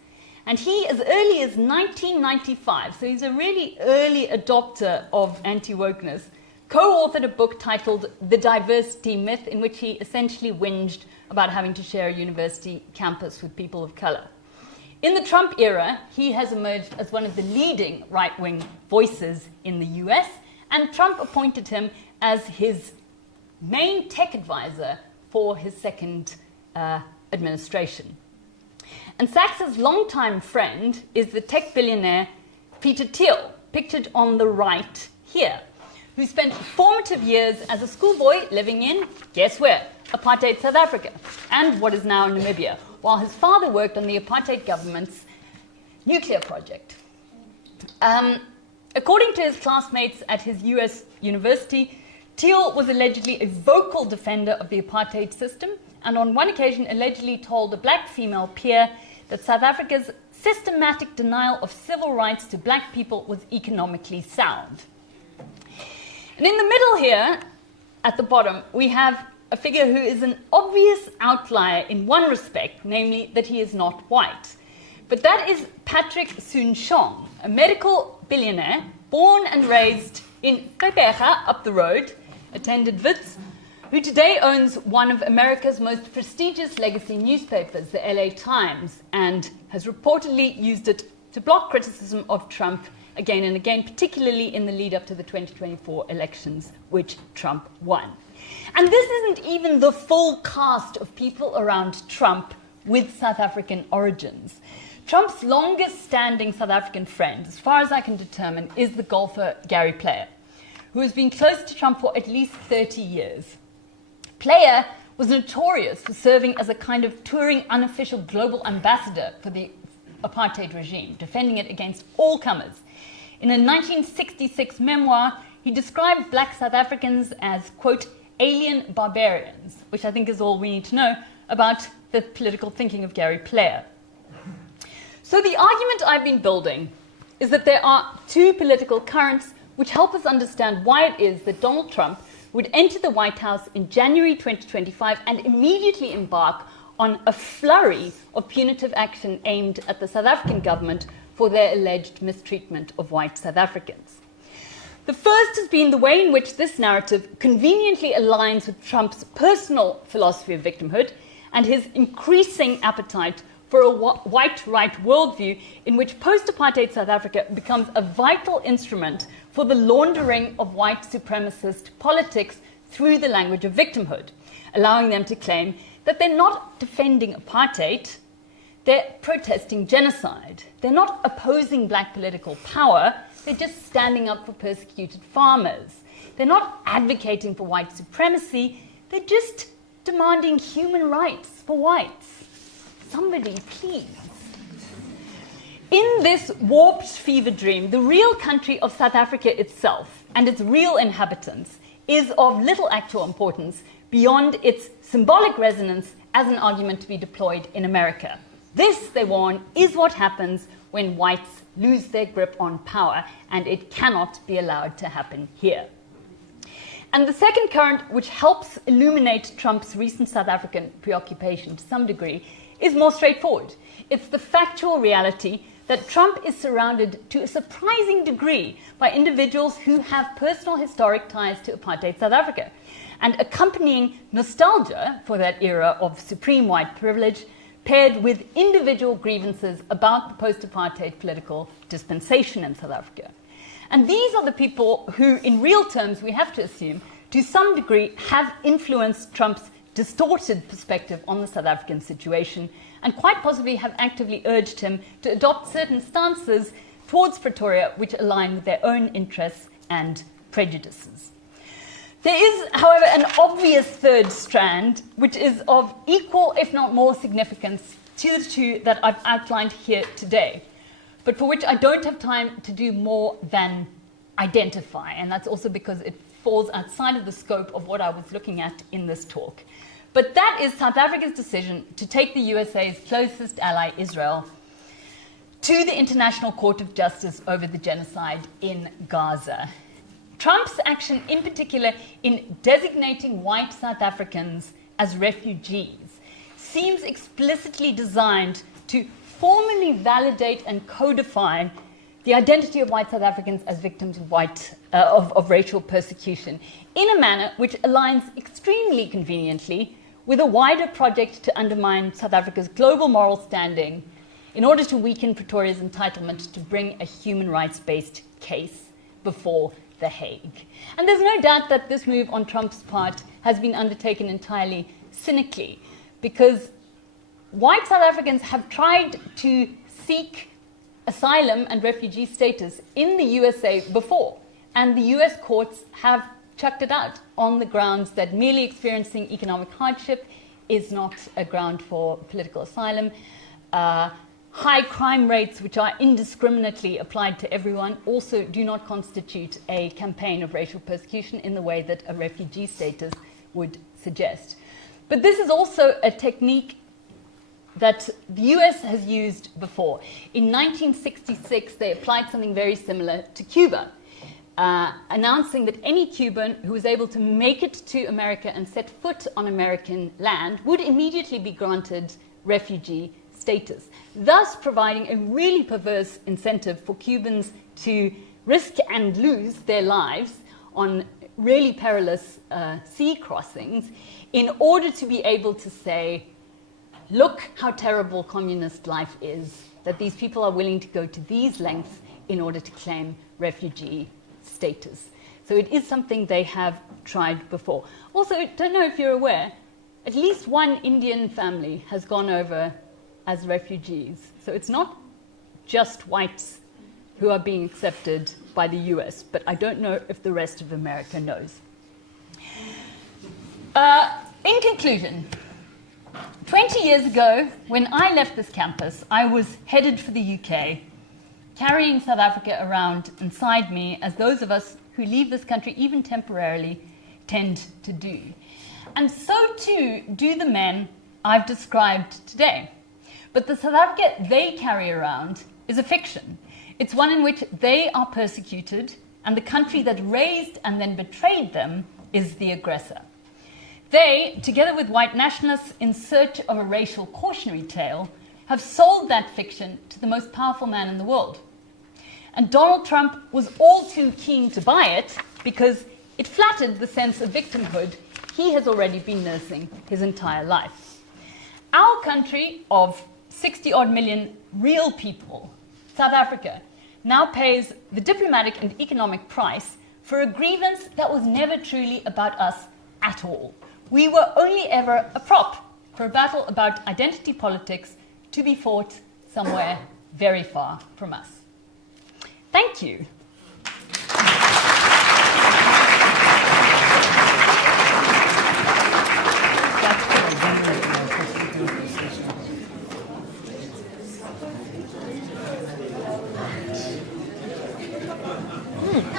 and he, as early as 1995, so he's a really early adopter of anti-wokeness, co-authored a book titled The Diversity Myth, in which he essentially whinged about having to share a university campus with people of color. In the Trump era, he has emerged as one of the leading right-wing voices in the US, and Trump appointed him as his main tech advisor for his second administration. And Sachs's longtime friend is the tech billionaire Peter Thiel, pictured on the right here, who spent formative years as a schoolboy living in, guess where, apartheid South Africa, and what is now Namibia, while his father worked on the apartheid government's nuclear project. According to his classmates at his US university, Thiel was allegedly a vocal defender of the apartheid system, and on one occasion allegedly told a black female peer that South Africa's systematic denial of civil rights to black people was economically sound. And in the middle here, at the bottom, we have a figure who is an obvious outlier in one respect, namely that he is not white. But that is Patrick Soon-Shiong, a medical billionaire born and raised in Gqeberha, up the road, attended Wits, who today owns one of America's most prestigious legacy newspapers, the LA Times, and has reportedly used it to block criticism of Trump again and again, particularly in the lead up to the 2024 elections, which Trump won. And this isn't even the full cast of people around Trump with South African origins. Trump's longest standing South African friend, as far as I can determine, is the golfer Gary Player, who has been close to Trump for at least 30 years. Player was notorious for serving as a kind of touring unofficial global ambassador for the apartheid regime, defending it against all comers. In a 1966 memoir, he described black South Africans as, quote, alien barbarians, which I think is all we need to know about the political thinking of Gary Player. So the argument I've been building is that there are two political currents which help us understand why it is that Donald Trump would enter the White House in January 2025 and immediately embark on a flurry of punitive action aimed at the South African government for their alleged mistreatment of white South Africans. The first has been the way in which this narrative conveniently aligns with Trump's personal philosophy of victimhood and his increasing appetite for a white right worldview in which post-apartheid South Africa becomes a vital instrument for the laundering of white supremacist politics through the language of victimhood, allowing them to claim that they're not defending apartheid, they're protesting genocide. They're not opposing black political power, they're just standing up for persecuted farmers. They're not advocating for white supremacy, they're just demanding human rights for whites. Somebody, please. In this warped fever dream, the real country of South Africa itself and its real inhabitants is of little actual importance beyond its symbolic resonance as an argument to be deployed in America. This, they warn, is what happens when whites lose their grip on power, and it cannot be allowed to happen here. And the second current, which helps illuminate Trump's recent South African preoccupation to some degree, is more straightforward. It's the factual reality that Trump is surrounded to a surprising degree by individuals who have personal historic ties to apartheid South Africa. And accompanying nostalgia for that era of supreme white privilege paired with individual grievances about the post-apartheid political dispensation in South Africa. And these are the people who, in real terms, we have to assume, to some degree, have influenced Trump's distorted perspective on the South African situation, and quite possibly have actively urged him to adopt certain stances towards Pretoria which align with their own interests and prejudices. There is, however, an obvious third strand, which is of equal, if not more, significance to the two that I've outlined here today, but for which I don't have time to do more than identify, and that's also because it falls outside of the scope of what I was looking at in this talk. But that is South Africa's decision to take the USA's closest ally, Israel, to the International Court of Justice over the genocide in Gaza. Trump's action, in particular, in designating white South Africans as refugees, seems explicitly designed to formally validate and codify the identity of white South Africans as victims of racial persecution in a manner which aligns extremely conveniently with a wider project to undermine South Africa's global moral standing in order to weaken Pretoria's entitlement to bring a human rights-based case before The Hague. And there's no doubt that this move on Trump's part has been undertaken entirely cynically, because white South Africans have tried to seek asylum and refugee status in the USA before, and the US courts have chucked it out on the grounds that merely experiencing economic hardship is not a ground for political asylum. High crime rates, which are indiscriminately applied to everyone, also do not constitute a campaign of racial persecution in the way that a refugee status would suggest. But this is also a technique that the US has used before. In 1966, they applied something very similar to Cuba, announcing that any Cuban who was able to make it to America and set foot on American land would immediately be granted refugee status, thus providing a really perverse incentive for Cubans to risk and lose their lives on really perilous sea crossings in order to be able to say, look how terrible communist life is, that these people are willing to go to these lengths in order to claim refugee status. So it is something they have tried before. Also, I don't know if you're aware, at least one Indian family has gone over as refugees. So it's not just whites who are being accepted by the US, but I don't know if the rest of America knows. In conclusion, 20 years ago, when I left this campus, I was headed for the UK, carrying South Africa around inside me, as those of us who leave this country, even temporarily, tend to do. And so too do the men I've described today. But the South Africa they carry around is a fiction. It's one in which they are persecuted, and the country that raised and then betrayed them is the aggressor. They, together with white nationalists in search of a racial cautionary tale, have sold that fiction to the most powerful man in the world. And Donald Trump was all too keen to buy it because it flattered the sense of victimhood he has already been nursing his entire life. Our country of 60-odd million real people, South Africa, now pays the diplomatic and economic price for a grievance that was never truly about us at all. We were only ever a prop for a battle about identity politics to be fought somewhere very far from us. Thank you.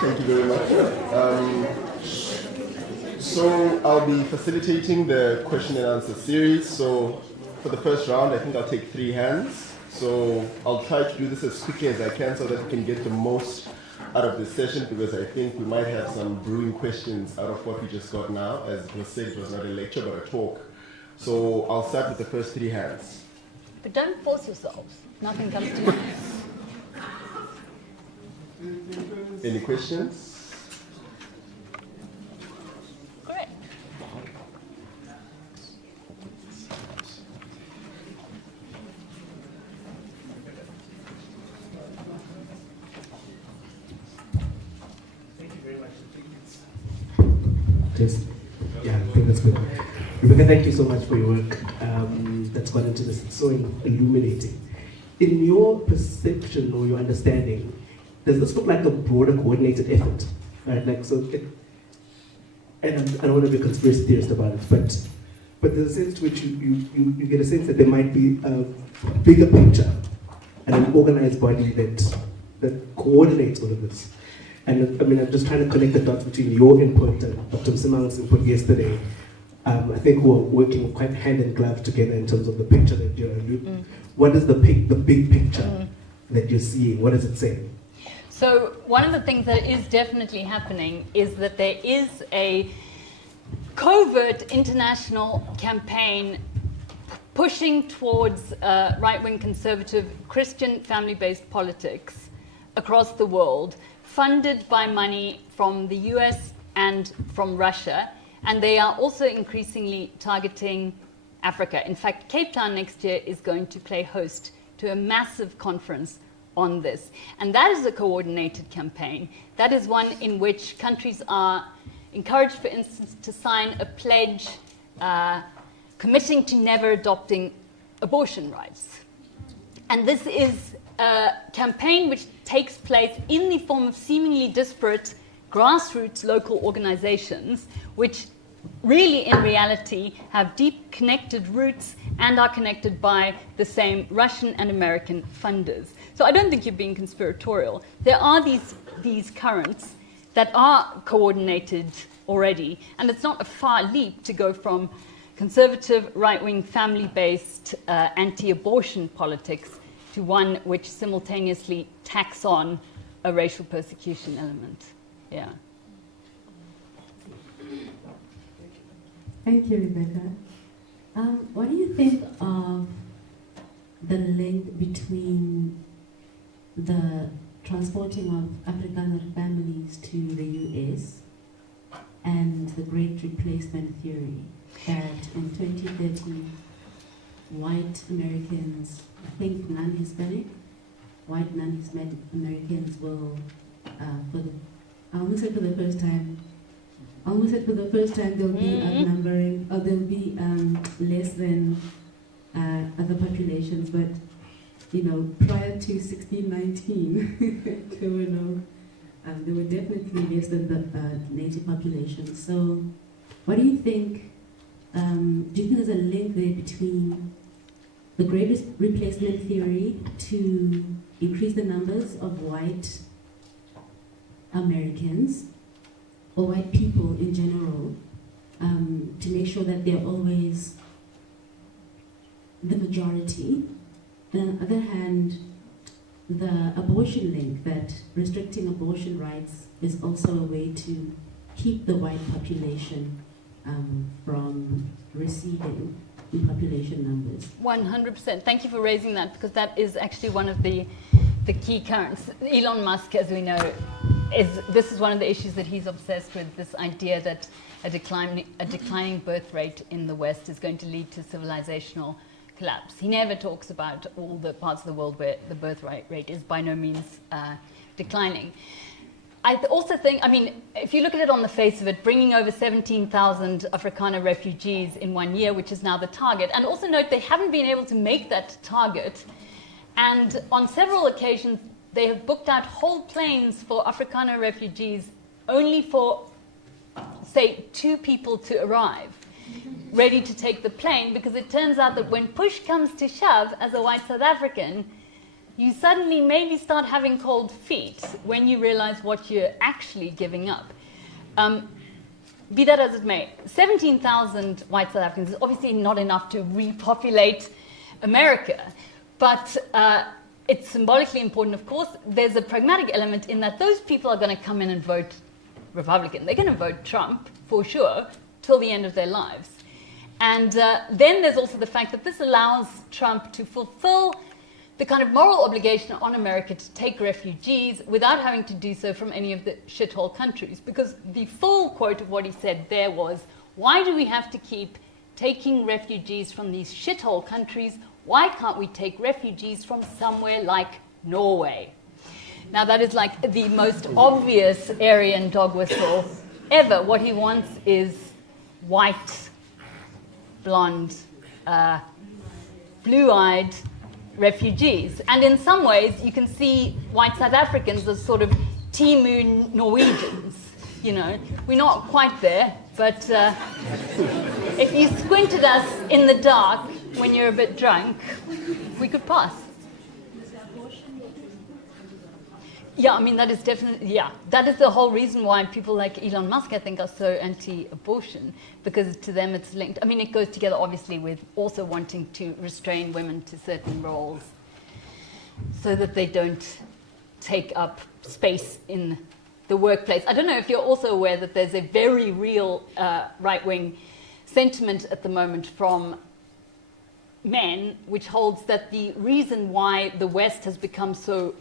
Thank you very much. So I'll be facilitating the question and answer series. So for the first round, I think I'll take 3 hands. So I'll try to do this as quickly as I can so that we can get the most out of this session, because I think we might have some brewing questions out of what we just got now. As it was said, it was not a lecture but a talk. So I'll start with the first 3 hands. But don't force yourselves. Nothing comes to mind. Any questions? Great. 1, Just, yeah, I think that's good. Rebecca, thank you so much for your work that's gone into this. It's so illuminating. In your perception or your understanding, does this look like a broader coordinated effort? Right? Like, so, and I don't want to be a conspiracy theorist about it, but there's a sense to which you get a sense that there might be a bigger picture and an organized body that coordinates all of this. And I mean, I'm just trying to connect the dots between your input and Dr. Msimang's input yesterday. I think we're working quite hand in glove together in terms of the picture that you're. What is the big picture that you're seeing? What does it say? So one of the things that is definitely happening is that there is a covert international campaign pushing towards right-wing conservative Christian family-based politics across the world, funded by money from the US and from Russia, and they are also increasingly targeting Africa. In fact, Cape Town next year is going to play host to a massive conference on this. And that is a coordinated campaign. That is one in which countries are encouraged, for instance, to sign a pledge committing to never adopting abortion rights. And this is a campaign which takes place in the form of seemingly disparate grassroots local organizations, which really in reality have deep connected roots and are connected by the same Russian and American funders. So I don't think you're being conspiratorial. There are these currents that are coordinated already, and it's not a far leap to go from conservative, right-wing, family-based, anti-abortion politics to one which simultaneously tacks on a racial persecution element. Yeah. Thank you, Rebecca. What do you think of the link between the transporting of Afrikaner families to the US and the Great Replacement theory? That in 2030, white Americans, I think non-Hispanic, white non-Hispanic Americans will, I almost said for the first time, they'll be outnumbering, or they'll be less than other populations, but you know, prior to 1619, there were definitely less than the native population. So, what do you think? Do you think there's a link there between the Great Replacement theory to increase the numbers of white Americans or white people in general, to make sure that they're always the majority? And on the other hand, the abortion link, that restricting abortion rights is also a way to keep the white population from receding in population numbers. 100%. Thank you for raising that, because that is actually one of the key currents. Elon Musk, as we know, this is one of the issues that he's obsessed with, this idea that a declining birth rate in the West is going to lead to civilizational collapse. He never talks about all the parts of the world where the birth rate is by no means declining. I also think, I mean, if you look at it on the face of it, bringing over 17,000 Afrikaner refugees in 1 year, which is now the target, and also note they haven't been able to make that target, and on several occasions they have booked out whole planes for Afrikaner refugees only for, say, 2 people to arrive, ready to take the plane, because it turns out that when push comes to shove, as a white South African, you suddenly maybe start having cold feet when you realize what you're actually giving up. Be that as it may, 17,000 white South Africans is obviously not enough to repopulate America, but it's symbolically important, of course. There's a pragmatic element in that those people are going to come in and vote Republican. They're going to vote Trump, for sure, till the end of their lives. And then there's also the fact that this allows Trump to fulfill the kind of moral obligation on America to take refugees without having to do so from any of the shithole countries. Because the full quote of what he said there was, why do we have to keep taking refugees from these shithole countries? Why can't we take refugees from somewhere like Norway? Now that is like the most obvious Aryan dog whistle ever. What he wants is white, blonde, blue-eyed refugees. And in some ways, you can see white South Africans as sort of Timu Norwegians. You know, we're not quite there, but if you squinted us in the dark when you're a bit drunk, we could pass. Yeah, I mean, that is definitely, yeah. That is the whole reason why people like Elon Musk, I think, are so anti-abortion, because to them it's linked. I mean, it goes together, obviously, with also wanting to restrain women to certain roles so that they don't take up space in the workplace. I don't know if you're also aware that there's a very real right-wing sentiment at the moment from men, which holds that the reason why the West has become so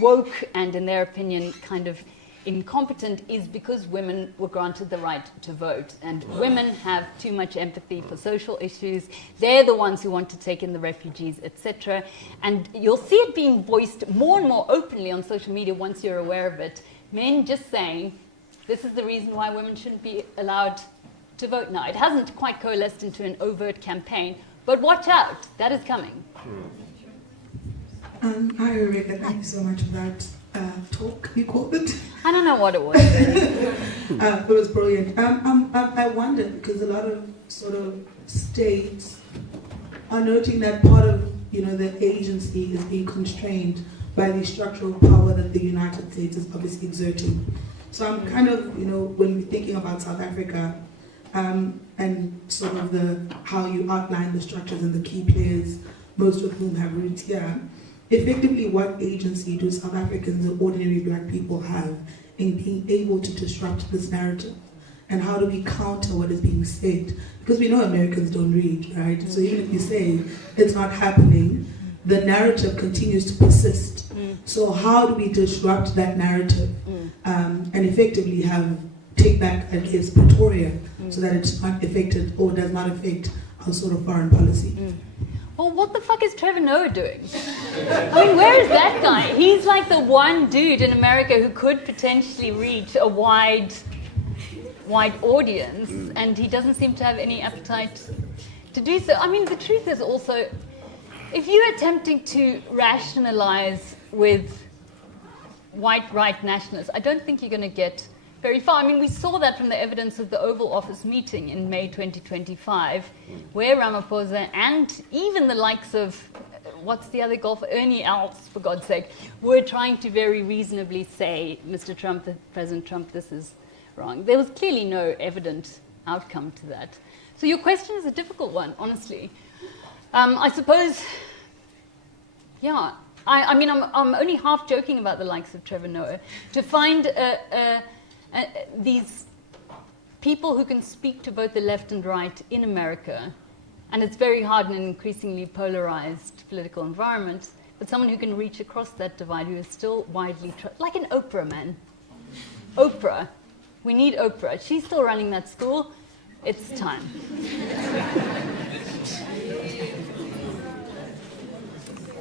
woke and, in their opinion, kind of incompetent is because women were granted the right to vote. And women have too much empathy for social issues. They're the ones who want to take in the refugees, etc. And you'll see it being voiced more and more openly on social media once you're aware of it. Men just saying, this is the reason why women shouldn't be allowed to vote now. It hasn't quite coalesced into an overt campaign, but watch out, that is coming. Hi, Rebecca. Thank you so much for that talk, you called it. I don't know what it was. It was brilliant. I wonder, because a lot of sort of states are noting that part of, the agency is being constrained by the structural power that the United States is obviously exerting. So I'm kind of, when we're thinking about South Africa, and sort of how you outline the structures and the key players, most of whom have roots here, effectively what agency do South Africans or ordinary black people have in being able to disrupt this narrative? And how do we counter what is being said? Because we know Americans don't read, right? So even if you say it's not happening, the narrative continues to persist. So how do we disrupt that narrative and effectively take back, I guess, Pretoria so that it's not affected or does not affect our sort of foreign policy? Well, what the fuck is Trevor Noah doing? I mean, where is that guy? He's like the one dude in America who could potentially reach a wide audience, and he doesn't seem to have any appetite to do so. I mean, the truth is also, if you're attempting to rationalize with white right nationalists, I don't think you're going to get very far. I mean, we saw that from the evidence of the Oval Office meeting in May 2025, where Ramaphosa and even the likes of, what's the other golfer, Ernie Els, for God's sake, were trying to very reasonably say, Mr. Trump, President Trump, this is wrong. There was clearly no evident outcome to that. So your question is a difficult one, honestly. I suppose, yeah, I mean, I'm only half joking about the likes of Trevor Noah. To find these people who can speak to both the left and right in America, and it's very hard in an increasingly polarized political environment, but someone who can reach across that divide, who is still widely like an Oprah, man. Oprah. We need Oprah. She's still running that school. It's time.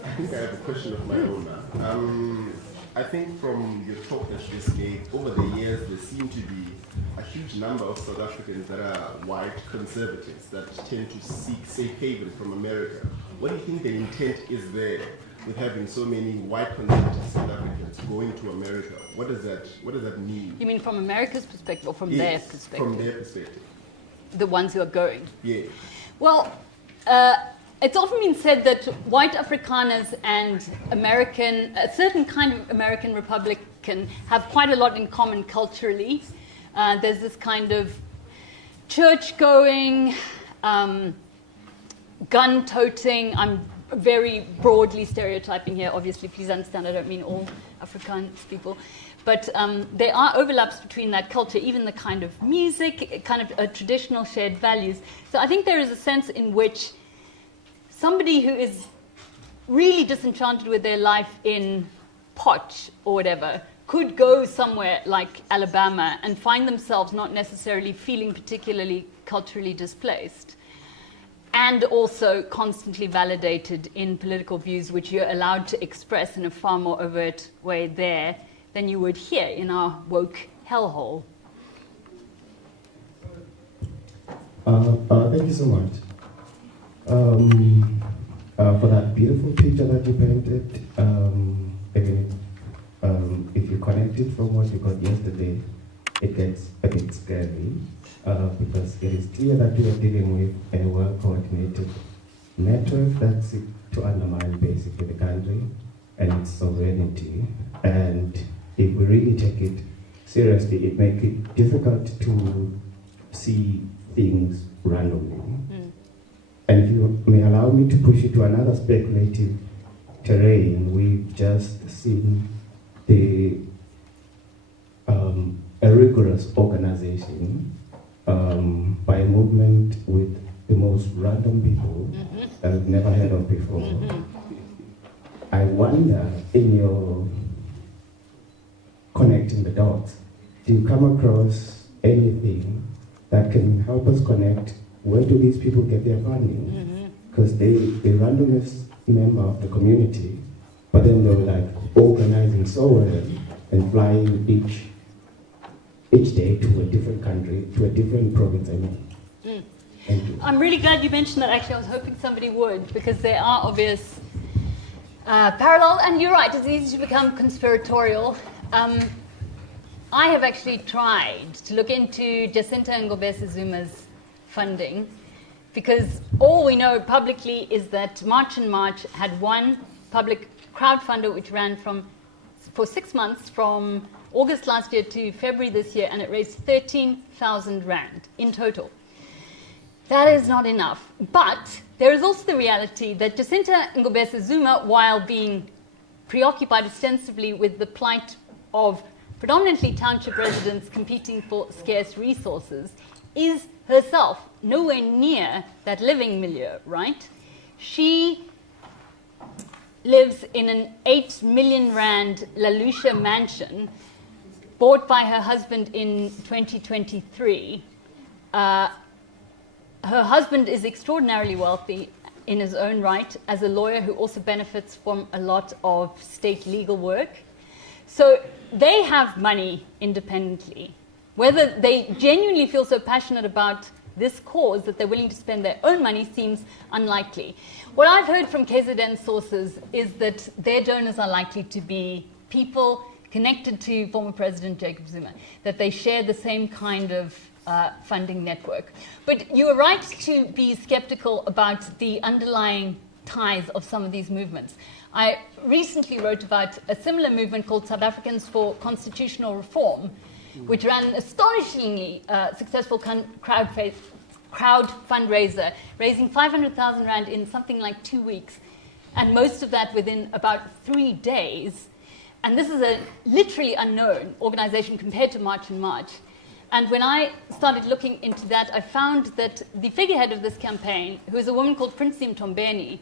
I think I have a question of my own now. I think from your talk that you just gave, over the years there seem to be a huge number of South Africans that are white conservatives that tend to seek safe haven from America. What do you think the intent is there with having so many white conservative South Africans going to America? What does that mean? You mean from America's perspective or from their perspective? From their perspective. The ones who are going? Yeah. Well, it's often been said that white Afrikaners and a certain kind of American Republican have quite a lot in common culturally. There's this kind of church-going, gun-toting. I'm very broadly stereotyping here, obviously. Please understand, I don't mean all Afrikaans people. But there are overlaps between that culture, even the kind of music, kind of traditional shared values. So I think there is a sense in which somebody who is really disenchanted with their life in Potch or whatever could go somewhere like Alabama and find themselves not necessarily feeling particularly culturally displaced, and also constantly validated in political views which you're allowed to express in a far more overt way there than you would here in our woke hellhole. Thank you so much for that beautiful picture that you painted. Again, if you connect it from what you got yesterday, it gets a bit scary because it is clear that we are dealing with a well-coordinated network that's to undermine basically the country and its sovereignty. And if we really take it seriously, it makes it difficult to see things randomly. And if you may allow me to push it to another speculative terrain, we've just seen a rigorous organization by a movement with the most random people that we've never heard of before. I wonder, in your connecting the dots, do you come across anything that can help us connect? Where do these people get their funding? Because they randomest member of the community, but then they were like organizing so well and flying each day to a different country, to a different province, I mean. Thank you. I'm really glad you mentioned that. Actually, I was hoping somebody would, because there are obvious parallels. And you're right, it's easy to become conspiratorial. I have actually tried to look into Jacinta Ngobese Zuma's funding, because all we know publicly is that March and March had one public crowdfunder which ran for 6 months from August last year to February this year, and it raised 13,000 rand in total. That is not enough. But there is also the reality that Jacinta Ngobese Zuma, while being preoccupied ostensibly with the plight of predominantly township residents competing for scarce resources, is herself nowhere near that living milieu, right? She lives in an 8 million rand La Lucia mansion bought by her husband in 2023. Her husband is extraordinarily wealthy in his own right as a lawyer who also benefits from a lot of state legal work. So they have money independently. Whether they genuinely feel so passionate about this cause that they're willing to spend their own money seems unlikely. What I've heard from KZN sources is that their donors are likely to be people connected to former President Jacob Zuma, that they share the same kind of funding network. But you are right to be skeptical about the underlying ties of some of these movements. I recently wrote about a similar movement called South Africans for Constitutional Reform, which ran an astonishingly successful crowd fundraiser, raising 500,000 rand in something like 2 weeks, and most of that within about 3 days. And this is a literally unknown organization compared to March and March. And when I started looking into that, I found that the figurehead of this campaign, who is a woman called Prinsloo Mtombeni,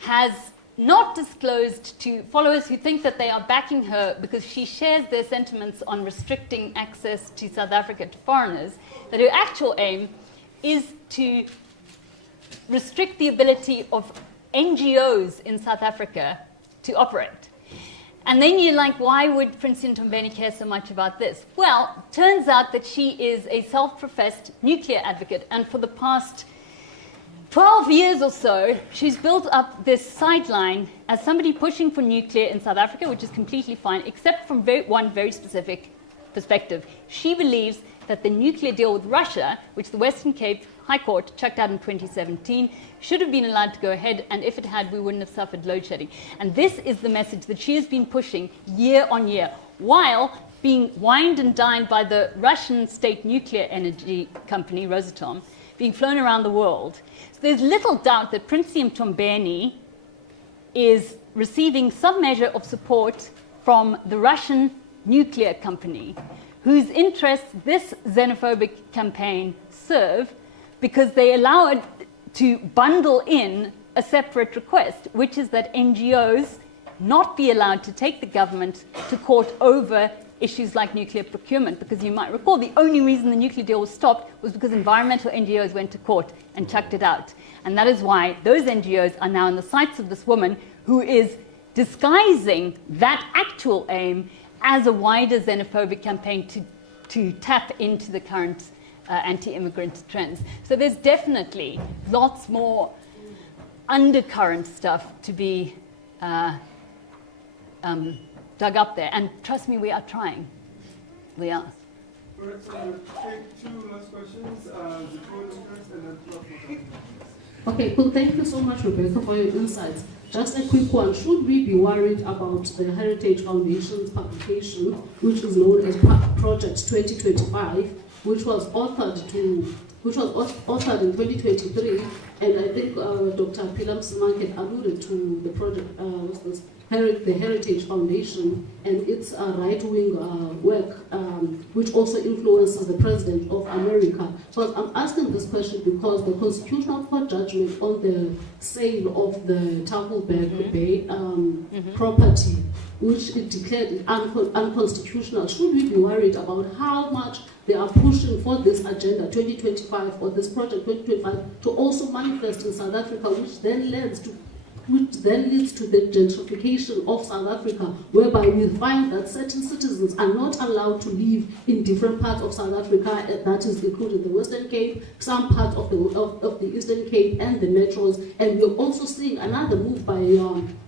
has not disclosed to followers who think that they are backing her because she shares their sentiments on restricting access to South Africa to foreigners, that her actual aim is to restrict the ability of NGOs in South Africa to operate. And then you're like, why would Prinsloo Mtombeni care so much about this? Well, turns out that she is a self-professed nuclear advocate, and for the past 12 years or so, she's built up this sideline as somebody pushing for nuclear in South Africa, which is completely fine, except from one very specific perspective. She believes that the nuclear deal with Russia, which the Western Cape High Court chucked out in 2017, should have been allowed to go ahead, and if it had, we wouldn't have suffered load shedding. And this is the message that she has been pushing year on year, while being wined and dined by the Russian state nuclear energy company, Rosatom, being flown around the world. So there's little doubt that Prinsloo Mtombeni is receiving some measure of support from the Russian nuclear company, whose interests this xenophobic campaign serve, because they allow it to bundle in a separate request, which is that NGOs not be allowed to take the government to court over issues like nuclear procurement. Because you might recall, the only reason the nuclear deal was stopped was because environmental NGOs went to court and chucked it out. And that is why those NGOs are now in the sights of this woman who is disguising that actual aim as a wider xenophobic campaign to tap into the current anti-immigrant trends. So there's definitely lots more undercurrent stuff to be dug up there. And trust me, we are trying. We are. All right, so we'll take two last questions. The podium first and then Prof. Okay, cool. Thank you so much, Rebecca, for your insights. Just a quick one. Should we be worried about the Heritage Foundation's publication, which is known as Project 2025, which was authored in 2023, and I think Dr. Pilam Simanket alluded to the project, the Heritage Foundation and its right-wing work, which also influences the President of America. So I'm asking this question because the Constitutional Court judgment on the sale of the Tafelberg Bay property, which it declared unconstitutional, should we be worried about how much they are pushing for this agenda 2025 or this project 2025 to also manifest in South Africa, which then leads to the gentrification of South Africa, whereby we find that certain citizens are not allowed to live in different parts of South Africa, that is including the Western Cape, some parts of the Eastern Cape and the metros, and we're also seeing another move by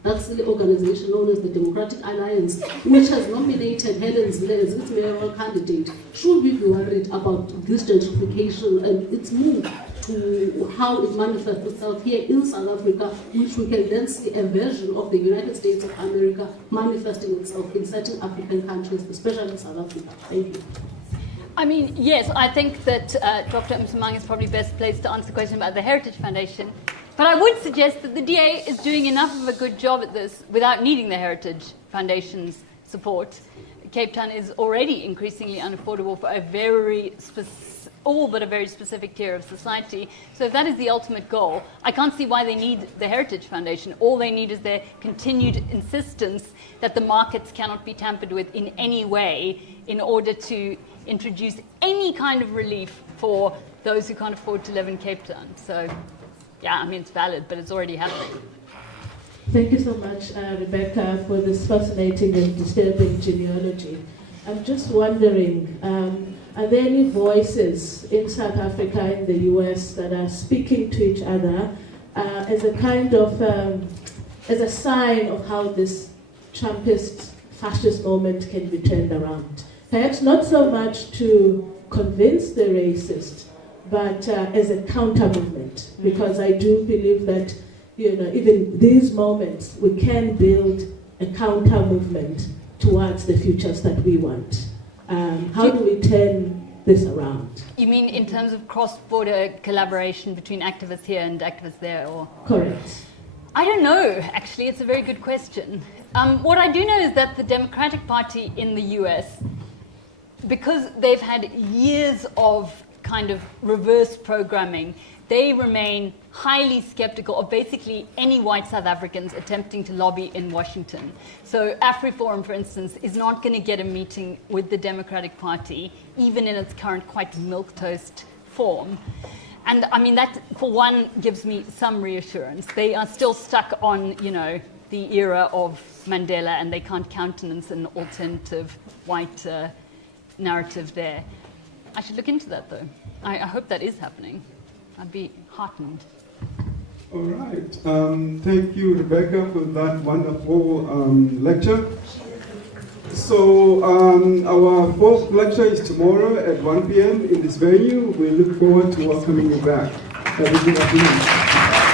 that silly organization known as the Democratic Alliance, which has nominated Helen Zille as its mayoral candidate. Should we be worried about this gentrification and its move to how it manifests itself here in South Africa, which we can then see a version of the United States of America manifesting itself in certain African countries, especially South Africa? Thank you. I mean, yes, I think that Dr. Msimang is probably best placed to answer the question about the Heritage Foundation. But I would suggest that the DA is doing enough of a good job at this without needing the Heritage Foundation's support. Cape Town is already increasingly unaffordable for a very specific tier of society. So if that is the ultimate goal, I can't see why they need the Heritage Foundation. All they need is their continued insistence that the markets cannot be tampered with in any way in order to introduce any kind of relief for those who can't afford to live in Cape Town. So, yeah, I mean, it's valid, but it's already happening. Thank you so much, Rebecca, for this fascinating and disturbing genealogy. I'm just wondering, are there any voices in South Africa and the US that are speaking to each other as a kind of, as a sign of how this Trumpist fascist moment can be turned around? Perhaps not so much to convince the racist, but as a counter movement, because I do believe that, you know, even these moments, we can build a counter movement towards the futures that we want. How do we turn this around? You mean in terms of cross-border collaboration between activists here and activists there? Or? Correct. I don't know, actually. It's a very good question. What I do know is that the Democratic Party in the US, because they've had years of kind of reverse programming, they remain highly skeptical of basically any white South Africans attempting to lobby in Washington. So AfriForum, for instance, is not going to get a meeting with the Democratic Party, even in its current quite milquetoast form. And I mean, that, for one, gives me some reassurance. They are still stuck on, you know, the era of Mandela, and they can't countenance an alternative white narrative there. I should look into that, though. I hope that is happening. I'd be heartened. All right. Thank you, Rebecca, for that wonderful lecture. So our fourth lecture is tomorrow at 1 p.m. in this venue. We look forward to welcoming you back. Have a good afternoon.